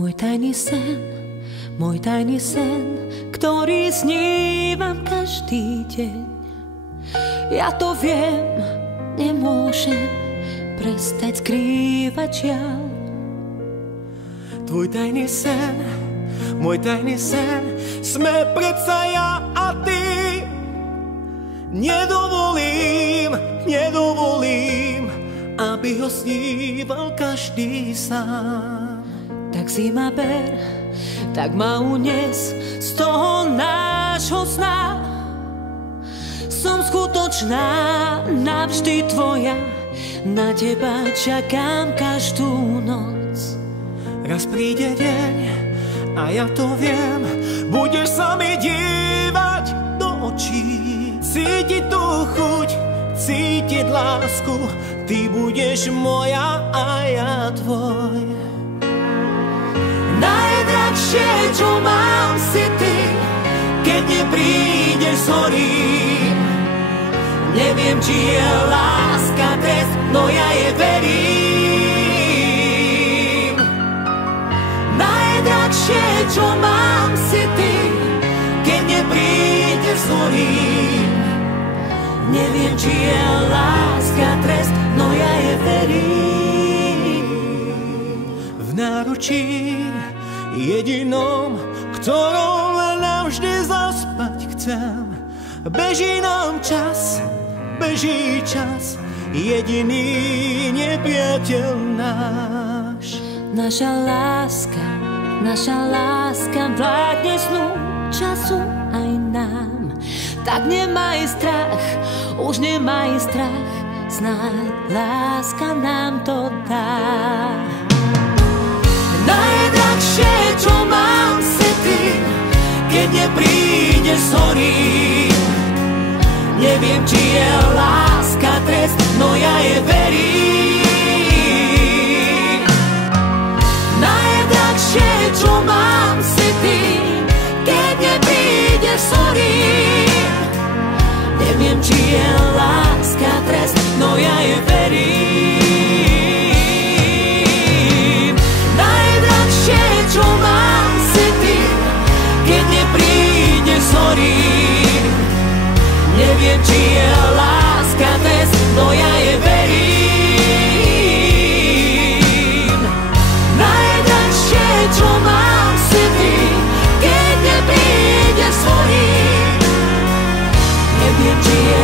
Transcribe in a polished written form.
Môj tajný sen, ktorý snívam každý deň. Ja to viem, nemôžem prestať skrývať žiaľ. Tvoj tajný sen, môj tajný sen, sme predsa ja a ty. Nedovolím, aby ho sníval každý sám. Tak si ma ber, tak ma unes z toho nášho sna. Som skutočná, navždy tvoja, na teba čakám každú noc. Raz príde deň a ja to viem, budeš sa mi dívať do očí, cítiť tú chuť, cítiť lásku, ty budeš moja a ja tvoj. Najdrahšie, čo mám, si ty, keď neprídeš zhorím. Neviem, či je láska trest, no ja je verím. Najdrahšie, čo mám, si ty, keď neprídeš zhorím. Neviem, či je láska trest, no ja je verím. V náručí jedinom, ktorom navždy zaspať chcem. Beží nám čas, beží čas, jediný nepriateľ náš. Naša láska vládne snu, času aj nám. Tak nemaj strach, už nemaj strach, snáď láska nám to dá. Najdrahšie, čo mám, si ty, keď neprídeš zhorím. Neviem, či je láska trest, no ja je verím. Najdrahšie, čo mám, si ty, keď neprídeš zhorím. Neviem, či je láska trest, no ja je verím. Najdrahšie, čo mám, si ty, keď neprídeš zhorím. Neviem, či je láska trest, no ja je verím. Najdrahšie, čo mám, si ty, keď neprídeš zhorím. Neviem, či je